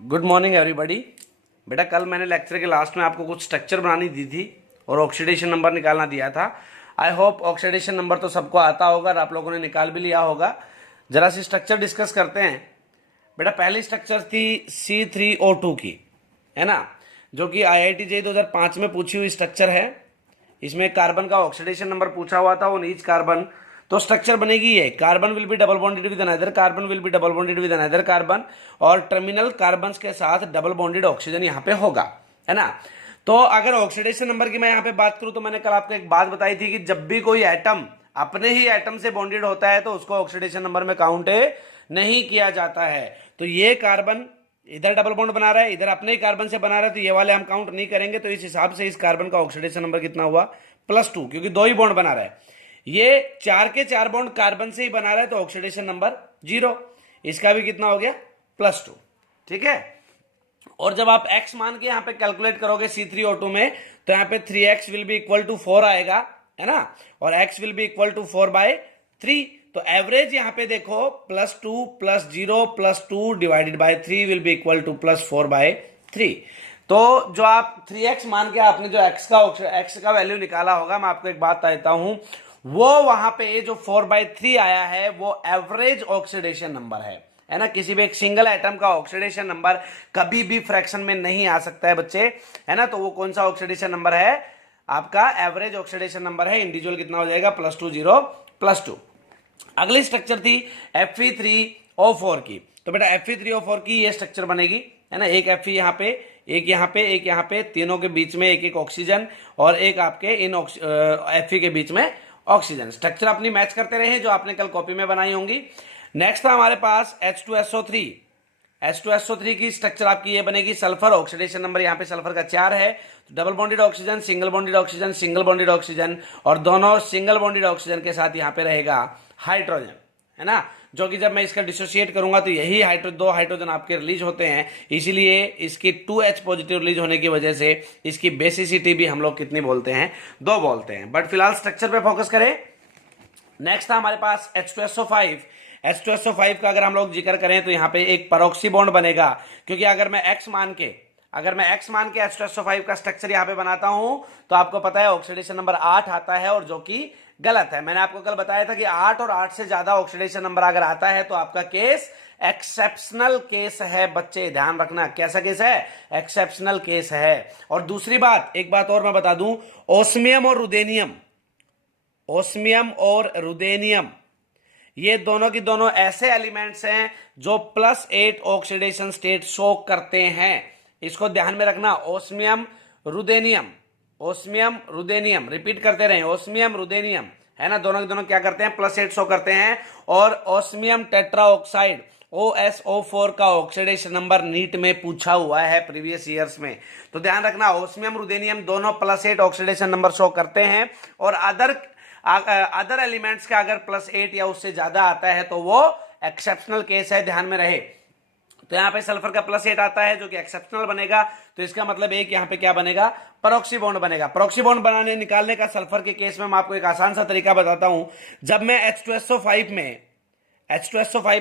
Good morning everybody. बेटा कल मैंने लेक्चर के लास्ट में आपको कुछ स्ट्रक्चर बनानी दी थी और ऑक्सीडेशन नंबर निकालना दिया था। आई होप ऑक्सीडेशन नंबर तो सबको आता होगा और आप लोगों ने निकाल भी लिया होगा। जरा सी स्ट्रक्चर डिस्कस करते हैं। बेटा पहली स्ट्रक्चर थी C3O2 की, है ना, जो कि IIT JEE 2005 में पूछी हुई स्ट्रक्चर है। इसमें कार्बन का ऑक्सीडेशन नंबर पूछा हुआ था ऑन ईच कार्बन। तो स्ट्रक्चर बनेगी ये, carbon will be double bonded with another carbon, will be double bonded with another carbon, और टर्मिनल कार्बन के साथ डबल बॉन्डेड ऑक्सीजन यहाँ पे होगा, है ना। तो अगर ऑक्सीडेशन नंबर की मैं यहाँ पे बात करूं तो मैंने कल आपको एक बात बताई थी कि जब भी कोई एटम अपने ही एटम से बॉन्डेड होता है तो उसको ऑक्सीडेशन नंबर में काउंट नहीं किया जाता है। तो ये कार्बन इधर डबल बॉन्ड बना रहा है, इधर अपने ही कार्बन से बना रहा है, तो ये वाले हम काउंट नहीं करेंगे। तो इस हिसाब से इस कार्बन का ऑक्सीडेशन नंबर कितना हुआ? +2, क्योंकि दो ही बॉन्ड बना रहा है। ये 4 के 4 बॉन्ड कार्बन से ही बना रहा है तो ऑक्सीडेशन नंबर 0। इसका भी कितना हो गया? +2। ठीक है। और जब आप x मान के यहाँ पे कैलकुलेट करोगे C3O2 में, तो यहाँ पे 3x will be equal to 4 आएगा, है ना, और x will be equal to 4/3। तो एवरेज यहाँ पे देखो +2 +0 +2 divided by 3 will be equal to +4/3। तो जो आप 3x मान के आपने जो x का वैल्यू निकाला होगा, मैं आपको एक बात देता हूं, वो वहां पे जो 4/3 आया है वो एवरेज ऑक्सीडेशन नंबर है ना। किसी भी एक सिंगल एटम का ऑक्सीडेशन नंबर कभी भी फ्रैक्शन में नहीं आ सकता है बच्चे, है ना। तो वो कौन सा ऑक्सीडेशन नंबर है? आपका एवरेज ऑक्सीडेशन नंबर है। इंडिविजुअल कितना हो जाएगा? +2 0 +2। अगली स्ट्रक्चर थी Fe3O4 की। तो बेटा Fe3O4 की ये स्ट्रक्चर बनेगी, है ना। एक Fe यहाँ पे, एक यहाँ पे, एक यहाँ पे, तीनों के बीच में एक एक ऑक्सीजन और एक आपके इन Fe के बीच में ऑक्सीजन। स्ट्रक्चर अपनी मैच करते रहे जो आपने कल कॉपी में बनाई होंगी। नेक्स्ट था हमारे पास H2SO3। H2SO3 की स्ट्रक्चर आपकी ये बनेगी। सल्फर ऑक्सीडेशन नंबर यहाँ पे सल्फर का 4 है। तो double bonded oxygen, single bonded oxygen, single bonded oxygen, और दोनों सिंगल बॉन्डेड ऑक्सीजन के साथ यहाँ पे रहेगा हाइड्रोजन, है ना। जो कि जब मैं इसका डिसोसिएट करूंगा तो यही दो हाइड्रोजन आपके रिलीज होते हैं। इसीलिए इसकी 2H पॉजिटिव रिलीज होने की वजह से इसकी बेसिसिटी भी हम लोग कितनी बोलते हैं? 2 बोलते हैं। बट फिलहाल स्ट्रक्चर पे फोकस करें। नेक्स्ट था हमारे पास H2SO5। H2SO5 का अगर हम लोग जिक्र करें तो यहाँ पे एक परॉक्सी बॉन्ड बनेगा, क्योंकि अगर मैं x मान के H2SO5 का स्ट्रक्चर यहाँ पे बनाता हूं तो आपको पता है ऑक्सीडेशन नंबर 8 आता है, और जो कि गलत है। मैंने आपको कल बताया था कि 8 और 8 से ज्यादा ऑक्सीडेशन नंबर अगर आता है तो आपका केस एक्सेप्शनल केस है बच्चे, ध्यान रखना। कैसा केस है? एक्सेप्शनल केस है। और दूसरी बात, एक बात और मैं बता दूं, ओस्मियम और रुदेनियम ये दोनों की दोनों ऐसे एलिमेंट्स हैं जो +8 ऑक्सीडेशन स्टेट शो करते हैं। इसको ध्यान में रखना। ओस्मियम रुदेनियम रिपीट करते रहे, ओस्मियम रुदेनियम, है ना। दोनों के दोनों क्या करते हैं? +8 शो करते हैं। और ओस्मियम टेट्राऑक्साइड OSO4 का ऑक्सीडेशन नंबर नीट में पूछा हुआ है प्रीवियस ईयर्स में। तो ध्यान रखना, ओस्मियम रुदेनियम दोनों +8 ऑक्सीडेशन नंबर शो करते हैं, और अदर एलिमेंट्स का अगर +8 या उससे ज्यादा आता है तो वो एक्सेप्शनल केस है, ध्यान में रहे। तो यहाँ पे सल्फर का +8 आता है जो कि एक्सेप्शनल बनेगा। तो इसका मतलब एक यहाँ पे क्या बनेगा? परॉक्सी बॉन्ड बनेगा। परॉक्सी बॉन्ड बनाने निकालने का सल्फर के केस में मैं आपको एक आसान सा तरीका बताता हूं। जब मैं H2SO5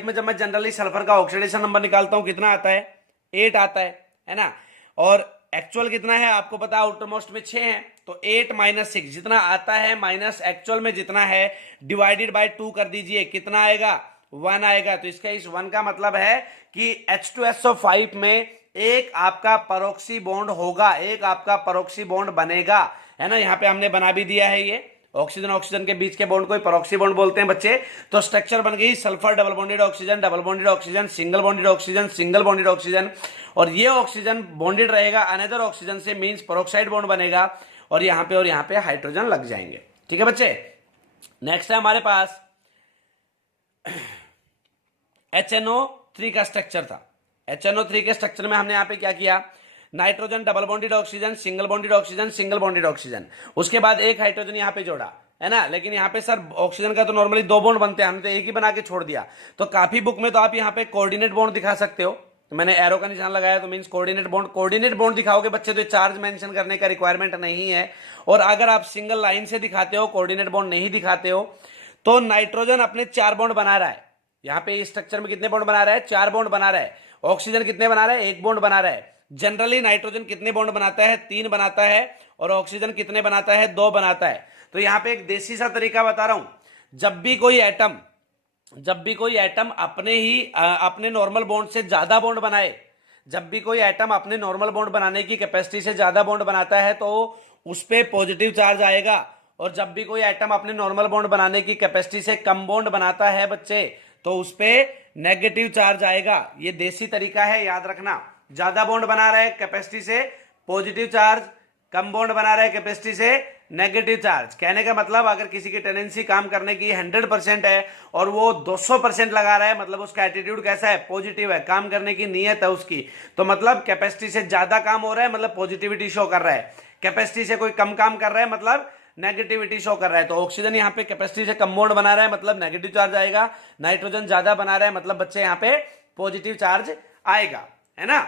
में जब मैं जनरली सल्फर का ऑक्सीडेशन नंबर निकालता हूं, कितना आता है? 8 आता है ना। और एक्चुअल कितना है आपको पता है? आउटर मोस्ट में 6 है। तो 8 - 6 जितना आता है माइनस एक्चुअल में जितना है डिवाइडेड बाय 2 कर दीजिए, कितना आएगा? 1 आएगा। तो इसका इस 1 का मतलब है कि H2SO5 में एक आपका परॉक्सी बॉन्ड होगा, एक आपका परॉक्सी बॉन्ड बनेगा, है ना। यहाँ पे हमने बना भी दिया है, ये ऑक्सीजन के बीच के बॉन्ड को परॉक्सी बॉन्ड बोलते हैं बच्चे। तो स्ट्रक्चर बन गई sulphur double bonded oxygen, single bonded oxygen, और ये ऑक्सीजन बॉन्डेड रहेगा अनदर ऑक्सीजन से, मींस पेरोक्साइड बॉन्ड बनेगा, और यहाँ पे हाइड्रोजन लग जाएंगे। ठीक है बच्चे। नेक्स्ट है हमारे पास HNO3 का स्ट्रक्चर था। HNO3 के स्ट्रक्चर में हमने यहाँ पे क्या किया? Nitrogen double bonded oxygen, single bonded oxygen, उसके बाद एक हाइड्रोजन यहाँ पे जोड़ा, है ना। लेकिन यहाँ पे सर ऑक्सीजन का तो नॉर्मली 2 बॉन्ड बनते हैं, हमने तो एक ही बना के छोड़ दिया। तो काफी बुक में तो आप यहाँ पे कोऑर्डिनेट बॉन्ड दिखा सकते हो। मैंने एरो का निशान लगाया तो मींस कोऑर्डिनेट बॉन्ड दिखाओगे बच्चे, तो चार्ज मेंशन करने का रिक्वायरमेंट नहीं है। और अगर आप सिंगल लाइन से दिखाते हो, कोऑर्डिनेट बॉन्ड नहीं दिखाते हो, तो नाइट्रोजन अपने 4 बॉन्ड बना रहा है, यहाँ पे इस स्ट्रक्चर में कितने बॉन्ड बना रहा है? 4 बॉन्ड बना रहा है। ऑक्सीजन कितने बना रहा है? 1 बॉन्ड बना रहा है। जनरली नाइट्रोजन कितने बॉन्ड बनाता है? 3 बनाता है। और ऑक्सीजन कितने बनाता है? 2 बनाता है। तो यहाँ पे एक देसी सा तरीका बता रहा हूं। जब भी कोई एटम अपने नॉर्मल बॉन्ड से ज्यादा बॉन्ड बनाए, जब भी कोई एटम अपने नॉर्मल बॉन्ड बनाने की कैपेसिटी से ज्यादा बॉन्ड बनाता है तो उस पे पॉजिटिव चार्ज आएगा। और जब भी कोई एटम अपने नॉर्मल बॉन्ड बनाने की कैपेसिटी से कम बॉन्ड बनाता है बच्चे, तो उस पे नेगेटिव चार्ज आएगा। ये देसी तरीका है, याद रखना। ज्यादा बॉन्ड बना रहा है कैपेसिटी से पॉजिटिव चार्ज, कम बॉन्ड बना रहा है कैपेसिटी से नेगेटिव चार्ज। कहने का मतलब अगर किसी की टेंडेंसी काम करने की 100% है और वो 200% लगा रहा है, मतलब उसका एटीट्यूड कैसा है? पॉजिटिव है, काम करने की नीयत है उसकी, तो मतलब कैपेसिटी से ज्यादा काम हो रहा है, मतलब पॉजिटिविटी शो कर रहा है। कैपेसिटी से कोई कम काम कर रहा है, मतलब नेगेटिविटी शो कर रहा है। तो ऑक्सीजन यहाँ पे कैपेसिटी से कम बॉन्ड बना रहा है, मतलब नेगेटिव चार्ज आएगा। नाइट्रोजन ज्यादा बना रहा है, मतलब बच्चे यहाँ पे पॉजिटिव चार्ज आएगा, है ना।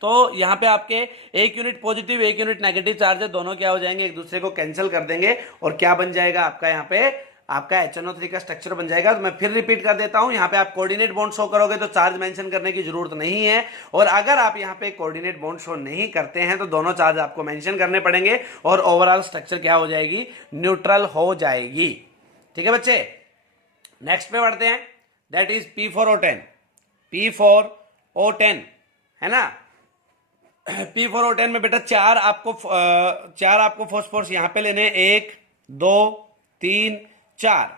तो यहाँ पे आपके 1 unit positive 1 unit negative charge है, दोनों क्या हो जाएंगे? एक दूसरे को कैंसिल कर देंगे और क्या बन जाएगा आपका? यहाँ पे आपका HNO3 का स्ट्रक्चर बन जाएगा। तो मैं फिर रिपीट कर देता हूं, यहाँ पे आप कोऑर्डिनेट बॉन्ड शो करोगे तो चार्ज मेंशन करने की जरूरत नहीं है, और अगर आप यहाँ पे कोऑर्डिनेट बॉन्ड शो नहीं करते हैं तो दोनों चार्ज आपको मेंशन करने पड़ेंगे और ओवरऑल स्ट्रक्चर क्या हो जाएगी? न्यूट्रल हो जाएगी। ठीक है बच्चे, नेक्स्ट पे बढ़ते हैं। That is P4O10। P4O10 है ना। P4O10 में बेटा चार आपको फॉस्फोरस यहां पे लेने, 1 2 3 4।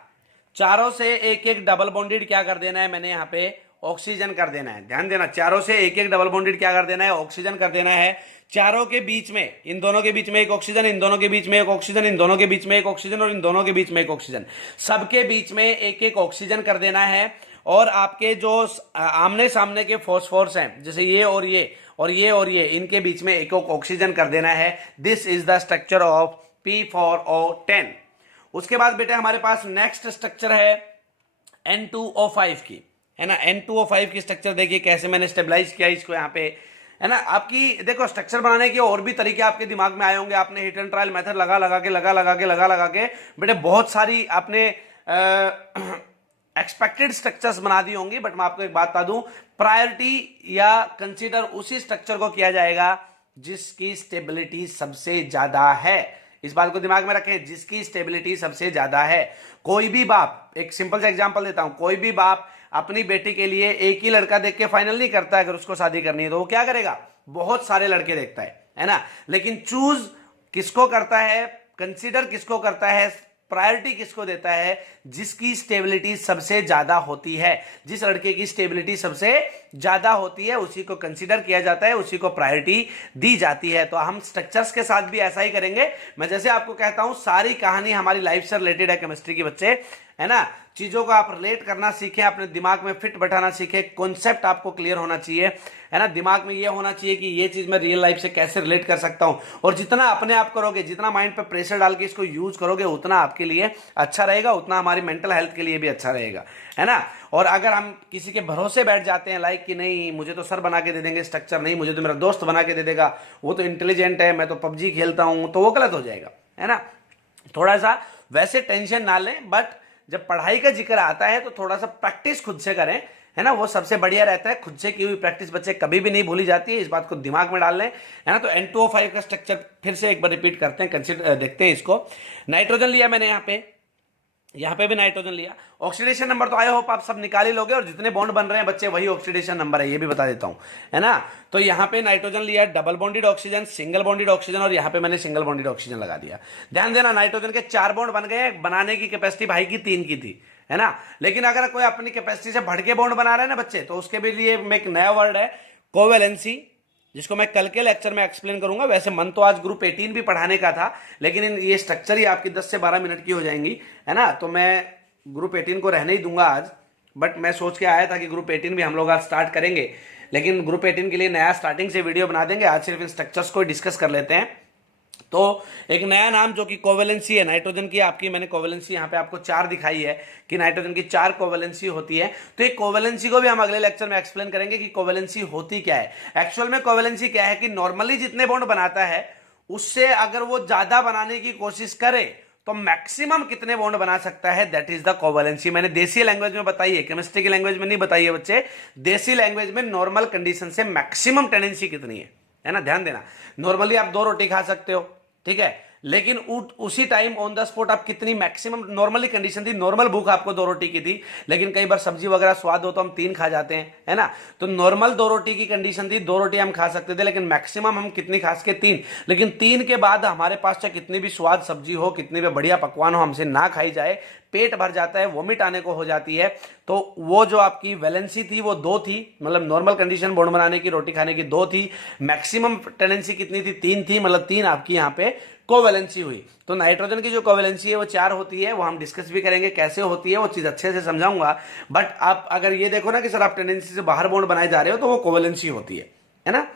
चारों से एक एक डबल बॉन्डेड क्या कर देना है? मैंने यहाँ पे ऑक्सीजन कर देना है। ध्यान देना, चारों से एक एक डबल बॉन्डेड क्या कर देना है? ऑक्सीजन कर देना है। चारों के बीच में, इन दोनों के बीच में एक ऑक्सीजन, इन दोनों के बीच में एक ऑक्सीजन, इन दोनों के बीच में एक ऑक्सीजन और इन दोनों के बीच में एक ऑक्सीजन, सबके बीच में एक एक ऑक्सीजन कर देना है। और आपके जो आमने सामने के फॉस्फोरस हैं, जैसे ये और ये और ये और ये, इनके बीच में एक ऑक्सीजन कर देना है। This is the structure of P4O10। उसके बाद बेटे हमारे पास नेक्स्ट स्ट्रक्चर है N2O5 की, है ना। N2O5 की स्ट्रक्चर देखिए कैसे मैंने स्टेबलाइज किया इसको यहाँ पे, है ना। आपकी देखो स्ट्रक्चर बनाने के और भी तरीके आपके दिमाग में आए होंगे। आपने हिट एंड ट्रायल मेथड लगा लगा के बेटे बहुत सारी आपने एक्सपेक्टेड स्ट्रक्चर्स बना दी होंगी। बट मैं आपको एक बात बता दूं, प्रायोरिटी या कंसीडर उसी स्ट्रक्चर को किया जाएगा जिसकी स्टेबिलिटी सबसे ज्यादा है। इस बात को दिमाग में रखें, जिसकी स्टेबिलिटी सबसे ज्यादा है। कोई भी बाप, एक सिंपल सा एग्जांपल देता हूं, कोई भी बाप अपनी बेटी के लिए एक ही लड़का देख के फाइनल नहीं करता। अगर उसको शादी करनी है तो वो क्या करेगा? बहुत सारे लड़के देखता है ना। लेकिन चूज किसको करता है, कंसीडर किसको करता है, प्रायोरिटी किसको देता है? जिसकी स्टेबिलिटी सबसे ज्यादा होती है। जिस लड़के की स्टेबिलिटी सबसे ज्यादा होती है उसी को कंसीडर किया जाता है, उसी को प्रायोरिटी दी जाती है। तो हम स्ट्रक्चर्स के साथ भी ऐसा ही करेंगे। मैं जैसे आपको कहता हूं, सारी कहानी हमारी लाइफ से रिलेटेड है केमिस्ट्री की बच्चे, है ना। चीजों को आप रिलेट करना सीखें, अपने दिमाग में फिट बैठाना सीखें, कॉन्सेप्ट आपको क्लियर होना चाहिए, है ना। दिमाग में ये होना चाहिए कि ये चीज मैं रियल लाइफ से कैसे रिलेट कर सकता हूं। और जितना अपने आप करोगे, जितना माइंड पे प्रेशर डाल के इसको यूज करोगे, उतना आपके लिए अच्छा रहेगा, उतना हमारी मेंटल हेल्थ के लिए भी अच्छा रहेगा, है ना। और अगर हम किसी के भरोसे बैठ जाते हैं लाइक कि नहीं मुझे तो सर बना के दे देंगे स्ट्रक्चर, नहीं मुझे तो मेरा दोस्त बना के दे देगा, वो तो इंटेलिजेंट है, मैं तो पबजी खेलता हूं, तो वो गलत हो जाएगा, है ना। थोड़ा सा वैसे टेंशन ना लें, बट जब पढ़ाई का जिक्र आता है तो थोड़ा सा प्रैक्टिस खुद से करें, है ना। वो सबसे बढ़िया रहता है। खुद से की हुई प्रैक्टिस बच्चे कभी भी नहीं भूली जाती है, इस बात को दिमाग में डाल लें, है ना। तो N2O5 का स्ट्रक्चर फिर से एक बार रिपीट करते हैं, कंसीडर देखते हैं इसको। नाइट्रोजन लिया मैंने यहाँ पे भी नाइट्रोजन लिया। ऑक्सीडेशन नंबर तो आई होप आप सब निकाल ही लोगे, और जितने बॉन्ड बन रहे हैं बच्चे वही ऑक्सीडेशन नंबर है, ये भी बता देता हूं, है ना। तो यहाँ पे नाइट्रोजन लिया, double bonded oxygen, single bonded oxygen, और यहाँ पे मैंने सिंगल बॉन्डेड ऑक्सीजन लगा दिया। ध्यान देना, नाइट्रोजन के 4 बॉन्ड बन गए, बनाने की कैपेसिटी भाई की 3 की थी, है ना। लेकिन अगर कोई अपनी कैपेसिटी से बढ़ के बॉन्ड बना रहा है ना बच्चे, तो उसके भी लिए एक नया वर्ड है कोवेलेंसी, जिसको मैं कल के लेक्चर में एक्सप्लेन करूंगा। वैसे मन तो आज ग्रुप 18 भी पढ़ाने का था, लेकिन ये स्ट्रक्चर ही आपकी 10 से 12 मिनट की हो जाएंगी, है ना। तो मैं ग्रुप 18 को रहने ही दूंगा आज, बट मैं सोच के आया था कि ग्रुप 18 भी हम लोग आज स्टार्ट करेंगे, लेकिन ग्रुप 18 के लिए नया स्टार्टिंग से वीडियो बना देंगे। आज सिर्फ इन स्ट्रक्चर्स को डिस्कस कर लेते हैं। तो एक नया नाम जो कि कोवेलेंसी है नाइट्रोजन की, आपकी मैंने कोवेलेंसी यहाँ पे आपको 4 दिखाई है कि नाइट्रोजन की 4 कोवेलेंसी होती है। तो एक कोवेलेंसी को भी हम अगले लेक्चर में एक्सप्लेन करेंगे कि कोवेलेंसी होती क्या है। एक्चुअल में कोवेलेंसी क्या है कि नॉर्मली जितने बॉन्ड बनाता है उससे अगर वो ज्यादा बनाने की कोशिश करे तो मैक्सिमम कितने बॉन्ड बना सकता है, दैट इज द कोवेलेंसी। मैंने देसी लैंग्वेज में बताई है, केमिस्ट्री की लैंग्वेज में नहीं बताई है बच्चे। देसी लैंग्वेज में नॉर्मल कंडीशन से मैक्सिमम टेंडेंसी कितनी है ना, ध्यान देना। नॉर्मली आप 2 रोटी खा सकते हो, ठीक है, लेकिन उसी टाइम ऑन द स्पॉट आप कितनी मैक्सिमम, नॉर्मली कंडीशन थी, नॉर्मल भूख आपको 2 रोटी की थी, लेकिन कई बार सब्जी वगैरह स्वाद हो तो हम 3 खा जाते हैं, है ना। तो नॉर्मल 2 रोटी की कंडीशन थी, 2 रोटी हम खा सकते थे, लेकिन मैक्सिमम हम कितनी खा सके, 3। लेकिन 3 के बाद हमारे पास चाहे कितनी भी स्वाद सब्जी हो, कितनी भी बढ़िया पकवान हो, हमसे ना खाई जाए, पेट भर जाता है, वोमिट आने को हो जाती है। तो वो जो आपकी वैलेंसी थी वो 2 थी, मतलब नॉर्मल कंडीशन बॉन्ड बनाने की, रोटी खाने की 2 थी, मैक्सिमम टेंडेंसी कितनी थी, 3 थी, मतलब 3 आपकी यहाँ पे कोवेलेंसी हुई। तो नाइट्रोजन की जो कोवेलेंसी है वो 4 होती है, वो हम डिस्कस भी करेंगे कैसे होती है, वो चीज अच्छे से समझाऊंगा। बट आप अगर ये देखो ना कि सर आप टेंडेंसी से बाहर बॉन्ड बनाए जा रहे हो, तो वो कोवेलेंसी होती है ना।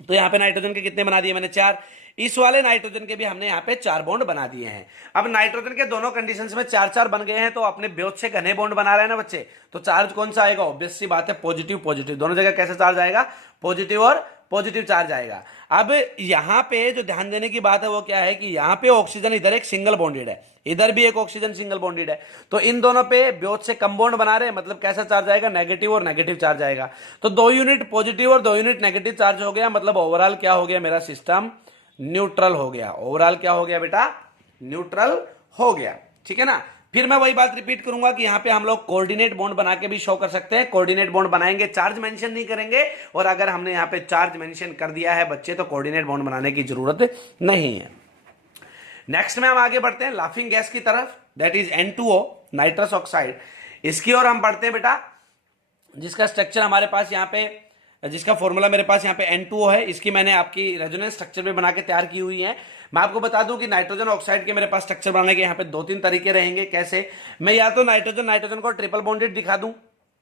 तो यहाँ पे नाइट्रोजन के कितने बना दिए मैंने, 4। इस वाले नाइट्रोजन के भी हमने यहाँ पे 4 बॉन्ड बना दिए हैं। अब नाइट्रोजन के दोनों कंडीशंस में 4-4 बन गए हैं, तो अपने ब्योत से घने बॉन्ड बना रहे हैं ना बच्चे, तो चार्ज कौन सा आएगा, ऑब्वियस सी बात है पॉजिटिव पॉजिटिव, दोनों जगह कैसे चार्ज आएगा, पॉजिटिव और पॉजिटिव चार्ज आएगा। अब यहां पे जो ध्यान देने की बात है वो क्या है कि यहां पे ऑक्सीजन इधर एक सिंगल बॉन्डेड है, इधर भी एक ऑक्सीजन सिंगल बॉन्डेड है, तो इन दोनों पे ब्योत से कम बॉन्ड बना रहे हैं, मतलब कैसा चार्ज आएगा, नेगेटिव और नेगेटिव चार्ज आएगा। तो 2 यूनिट पॉजिटिव और 2 यूनिट नेगेटिव चार्ज हो गया, मतलब ओवरऑल क्या हो गया, मेरा सिस्टम न्यूट्रल हो गया। ओवरऑल क्या हो गया बेटा, न्यूट्रल हो गया, ठीक है ना। फिर मैं वही बात रिपीट करूंगा कि यहां पे हम लोग कोऑर्डिनेट बॉन्ड बना के भी शो कर सकते हैं। कोऑर्डिनेट बॉन्ड बनाएंगे, चार्ज मेंशन नहीं करेंगे, और अगर हमने यहां पे चार्ज मेंशन कर दिया है बच्चे, तो कोऑर्डिनेट बॉन्ड बनाने की जरूरत नहीं है। नेक्स्ट में हम आगे बढ़ते हैं लाफिंग गैस की तरफ, that is N2O, nitrous oxide. इसकी ओर हम बढ़ते हैं बेटा, जिसका स्ट्रक्चर हमारे पास यहाँ पे, जिसका फॉर्मूला मेरे पास यहाँ पे N2O है। इसकी मैंने आपकी रेजोनेंस स्ट्रक्चर पे बना के तैयार की हुई है। मैं आपको बता दूं कि नाइट्रोजन ऑक्साइड के मेरे पास स्ट्रक्चर बनाने के यहाँ पे 2-3 तरीके रहेंगे। कैसे, मैं या तो नाइट्रोजन को ट्रिपल बॉन्डेड दिखा दूं,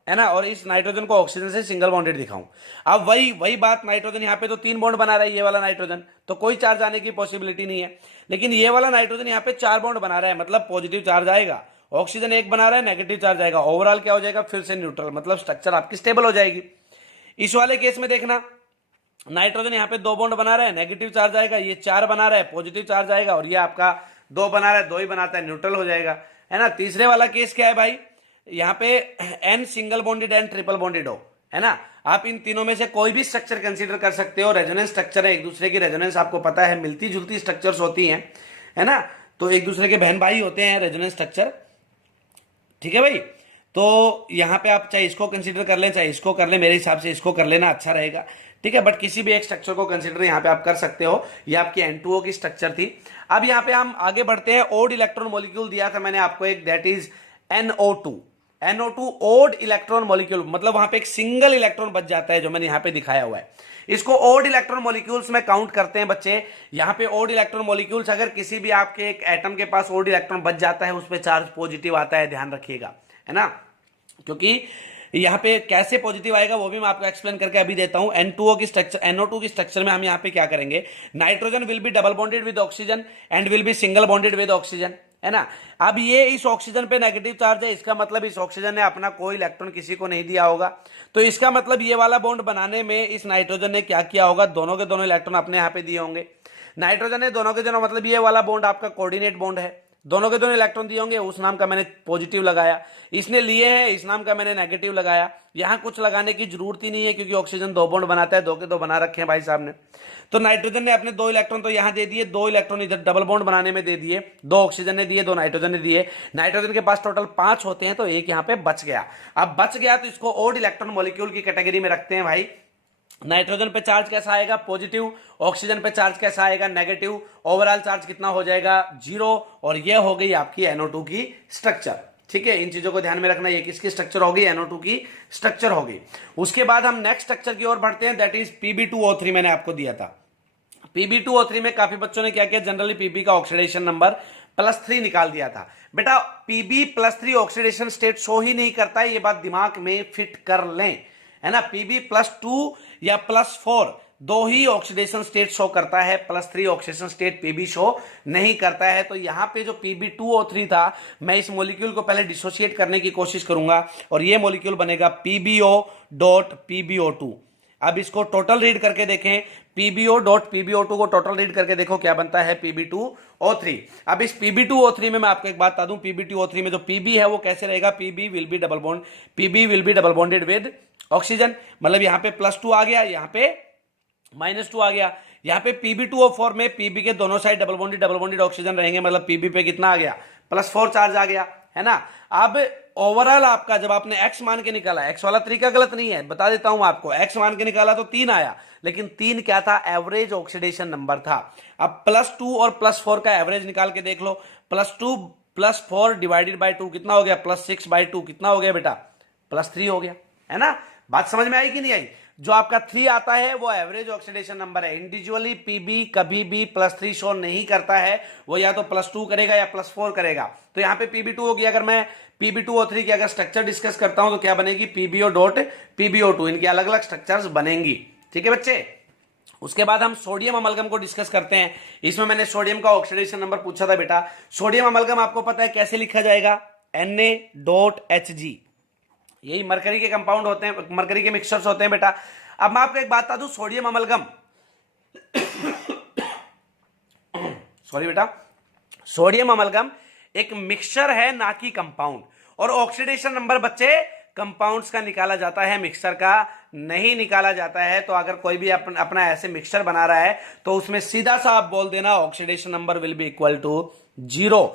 है ना, और इस नाइट्रोजन को ऑक्सीजन से सिंगल बॉन्डेड दिखाऊं। अब वही बात, नाइट्रोजन यहाँ पे तो 3 बॉन्ड बना रहा है, ये वाला नाइट्रोजन, तो कोई चार्ज आने की पॉसिबिलिटी नहीं है। लेकिन ये वाला नाइट्रोजन यहाँ पे 4 बॉन्ड बना रहा है, मतलब पॉजिटिव चार्ज आएगा, ऑक्सीजन 1 बना रहा है, नेगेटिव चार्ज आएगा, ओवरऑल क्या हो जाएगा, फिर से न्यूट्रल, मतलब स्ट्रक्चर आपकी स्टेबल हो जाएगी। इस वाले केस में देखना, नाइट्रोजन यहाँ पे 2 बॉन्ड बना रहा है, नेगेटिव चार्ज आएगा, ये 4 बना रहा है, पॉजिटिव चार्ज आएगा, और ये आपका 2 बना रहा है, 2 ही बनाता है, न्यूट्रल हो जाएगा, है ना। तीसरे वाला केस क्या है भाई, यहाँ पे N single bonded and triple bonded हो, है ना। आप इन तीनों में से कोई भी स्ट्रक्चर कंसीडर कर सकते हो, रेजोनेंस स्ट्रक्चर है, एक दूसरे की रेजोनेंस आपको पता है, मिलती जुलती स्ट्रक्चर्स होती हैं, है ना, तो एक दूसरे के बहन भाई होते हैं रेजोनेंस स्ट्रक्चर, ठीक है भाई। तो यहाँ पे आप चाहे इसको कंसीडर कर लें, चाहे इसको कर लें, मेरे हिसाब से इसको कर लेना अच्छा रहेगा, ठीक है, बट किसी भी एक स्ट्रक्चर को कंसीडर यहाँ पे आप कर सकते हो। ये आपकी N2O की स्ट्रक्चर थी। अब यहाँ पे हम आगे बढ़ते हैं, ओड इलेक्ट्रॉन मॉलिक्यूल दिया था मैंने आपको एक, that is NO2 odd electron molecule, मतलब वहां पे एक सिंगल इलेक्ट्रॉन बच जाता है, जो मैंने यहाँ पे दिखाया हुआ है। इसको ओड इलेक्ट्रॉन मॉलिक्यूल्स में काउंट करते हैं बच्चे। यहाँ पे ओड इलेक्ट्रॉन मॉलिक्यूल्स, अगर किसी भी आपके एक एटम के पास ओड इलेक्ट्रॉन बच जाता है, उस पर चार्ज पॉजिटिव आता है, ध्यान रखिएगा, है ना। क्योंकि यहाँ पे कैसे पॉजिटिव आएगा वो भी मैं आपको एक्सप्लेन करके अभी देता हूं। N2O की स्ट्रक्चर, NO2 की स्ट्रक्चर में हम यहाँ पे क्या करेंगे, nitrogen will be double bonded with oxygen and will be single bonded with oxygen, है ना। अब ये इस ऑक्सीजन पे नेगेटिव चार्ज है, इसका मतलब इस ऑक्सीजन ने अपना कोई इलेक्ट्रॉन किसी को नहीं दिया होगा, तो इसका मतलब ये वाला बॉन्ड बनाने में इस नाइट्रोजन ने क्या किया होगा, दोनों के दोनों इलेक्ट्रॉन अपने यहाँ पे दिए होंगे। नाइट्रोजन ने दोनों के दोनों, मतलब ये वाला बॉन्ड आपका कोऑर्डिनेट बॉन्ड है, दोनों के दोनों इलेक्ट्रॉन दिए होंगे, उस नाम का मैंने पॉजिटिव लगाया, इसने लिए हैं, इस नाम का मैंने नेगेटिव लगाया। यहां कुछ लगाने की जरूरत ही नहीं है, क्योंकि ऑक्सीजन 2 बॉन्ड बनाता है, 2 के 2 बना रखे हैं भाई साहब ने। तो नाइट्रोजन ने अपने 2 इलेक्ट्रॉन तो यहां दे दिए, 2 इलेक्ट्रॉन इधर डबल बॉन्ड बनाने में दे दिए, 2 ऑक्सीजन ने दिए, 2 नाइट्रोजन ने दिए। नाइट्रोजन के पास टोटल 5 होते हैं, तो एक यहां पे बच गया। अब बच गया तो इसको ओड इलेक्ट्रॉन मॉलिक्यूल की कैटेगरी में रखते हैं भाई। नाइट्रोजन पे चार्ज कैसा आएगा, पॉजिटिव, ऑक्सीजन पे चार्ज कैसा आएगा, नेगेटिव, ओवरऑल चार्ज कितना हो जाएगा, 0, और ये हो गई आपकी NO2 की स्ट्रक्चर, ठीक है। इन चीजों को ध्यान में रखना, ये किसकी स्ट्रक्चर होगी, NO2 की स्ट्रक्चर होगी। उसके बाद हम नेक्स्ट स्ट्रक्चर की ओर बढ़ते हैं, दैट इज Pb2O3 मैंने आपको दिया था। Pb2O3 में काफी बच्चों ने क्या किया, जनरली Pb का ऑक्सीडेशन नंबर +3 निकाल दिया था। बेटा Pb+3 ऑक्सीडेशन स्टेट शो ही नहीं करता है, ये बात दिमाग में फिट कर लें, है ना। Pb+2 या +4 2 ही ऑक्सीडेशन स्टेट शो करता है, +3 ऑक्सीडेशन स्टेट Pb शो नहीं करता है। तो यहां पे जो Pb2O3 था, मैं इस मॉलिक्यूल को पहले डिसोशिएट करने की कोशिश करूंगा, और ये मॉलिक्यूल बनेगा PbO.PbO2। अब इसको टोटल रीड करके देखें, PbO डॉट PbO2 को टोटल रीड करके देखो क्या बनता है, Pb2O3। अब इस Pb2O3 में मैं आपको एक बात बता दूं, Pb2O3 में जो Pb है वो कैसे रहेगा, Pb will be double bonded with oxygen, मतलब यहां पे +2 आ गया, यहां पे -2 आ गया। यहां पे Pb2O4 में Pb के दोनों साइड डबल बॉन्डेड ऑक्सीजन रहेंगे, मतलब Pb पे कितना आ गया, +4 चार्ज आ गया, है ना। अब ओवरऑल आपका जब आपने x मान के निकाला, x वाला तरीका गलत नहीं है, बता देता हूं आपको, x मान के निकाला तो 3 आया, लेकिन 3 क्या था, एवरेज ऑक्सीडेशन नंबर था। अब +2 और +4 का एवरेज निकाल के देख लो, +2 +4 डिवाइडेड बाय 2 कितना हो गया, +6/2 कितना हो गया बेटा, +3 हो गया, है ना। बात समझ में आई कि नहीं आई। जो आपका 3 आता है वो एवरेज ऑक्सीडेशन नंबर है। इंडिविजुअली Pb कभी भी +3 शो नहीं करता है, वो या तो +2 करेगा या +4 करेगा। तो यहां पे Pb2 होगी, अगर मैं Pb2O3 की अगर स्ट्रक्चर डिस्कस करता हूं तो क्या बनेगी, PbO डॉट PbO2, इनके अलग अलग स्ट्रक्चर्स बनेंगी, ठीक है बच्चे। उसके बाद हम सोडियम अमलगम को डिस्कस करते हैं। इसमें मैंने सोडियम का ऑक्सीडेशन नंबर पूछा था बेटा। सोडियम अमलगम आपको पता है कैसे लिखा जाएगा, Na.Hg, यही मरकरी के कंपाउंड होते हैं, मरकरी के मिक्सचर्स होते हैं बेटा। अब मैं आपको एक बात बता दूं, सोडियम अमलगम सॉरी बेटा, सोडियम अमलगम एक मिक्सचर है ना कि कंपाउंड। और ऑक्सीडेशन नंबर बच्चे कंपाउंड्स का निकाला जाता है, मिक्सचर का नहीं निकाला जाता है। तो अगर कोई भी अपना ऐसे मिक्सचर बना रहा है तो उसमें सीधा सा आप बोल देना oxidation number will be equal to 0।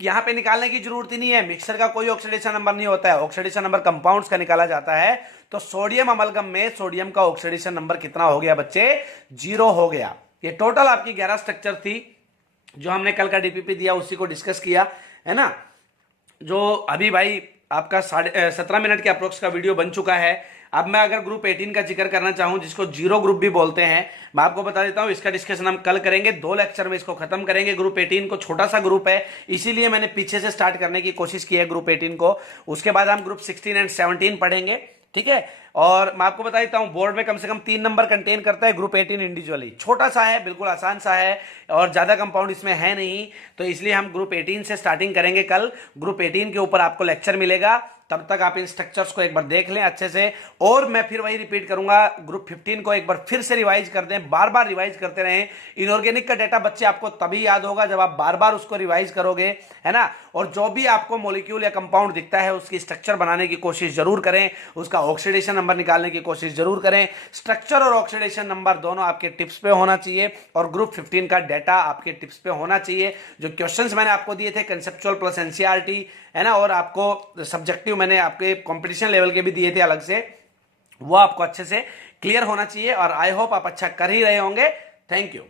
यहां पे निकालने की जरूरत ही नहीं है, मिक्सर का कोई ऑक्सीडेशन नंबर नहीं होता है, ऑक्सीडेशन नंबर कंपाउंड्स का निकाला जाता है। तो सोडियम अमलगम में सोडियम का ऑक्सीडेशन नंबर कितना हो गया बच्चे, 0 हो गया। ये टोटल आपकी 11 स्ट्रक्चर थी जो हमने कल का डीपीपी दिया, उसी को डिस्कस किया, है ना। जो अभी भाई आपका 17 मिनट के अप्रोक्स का वीडियो बन चुका है। अब मैं अगर ग्रुप 18 का जिक्र करना चाहूं, जिसको जीरो ग्रुप भी बोलते हैं, मैं आपको बता देता हूं, इसका डिस्कशन हम कल करेंगे, 2 लेक्चर में इसको खत्म करेंगे। ग्रुप 18 को छोटा सा ग्रुप है, इसीलिए मैंने पीछे से स्टार्ट करने की कोशिश की है ग्रुप 18 को। उसके बाद हम ग्रुप 16 एंड 17 पढ़ेंगे, ठीक है। और मैं आपको बता देता हूं, बोर्ड में कम से कम 3 नंबर कंटेन करता है ग्रुप 18 इंडिविजुअली। छोटा सा है, बिल्कुल आसान सा है, और ज्यादा कंपाउंड इसमें है नहीं, तो इसलिए हम ग्रुप 18 से स्टार्टिंग करेंगे कल। ग्रुप 18 के ऊपर आपको लेक्चर मिलेगा, तब तक आप इन स्ट्रक्चर्स को एक बार देख लें अच्छे से। और मैं फिर वही रिपीट करूंगा, ग्रुप 15 को एक बार फिर से रिवाइज कर दें, बार बार रिवाइज करते रहें। इनऑर्गेनिक का डेटा बच्चे आपको तभी याद होगा जब आप बार बार उसको रिवाइज करोगे, है ना। और जो भी आपको मॉलिक्यूल या कंपाउंड दिखता है उसकी स्ट्रक्चर बनाने की कोशिश जरूर करें, उसका ऑक्सीडेशन नंबर निकालने की कोशिश जरूर करें। स्ट्रक्चर और ऑक्सीडेशन नंबर दोनों आपके टिप्स पे होना चाहिए, और ग्रुप 15 का डेटा आपके टिप्स पे होना चाहिए। जो क्वेश्चंस मैंने आपको दिए थे कंसेप्चुअल प्लस एनसीईआरटी, है ना, और आपको सब्जेक्टिव मैंने आपके कंपटीशन लेवल के भी दिए थे अलग से, वो आपको अच्छे से क्लियर होना चाहिए। और आई होप आप अच्छा कर ही रहे होंगे। Thank you.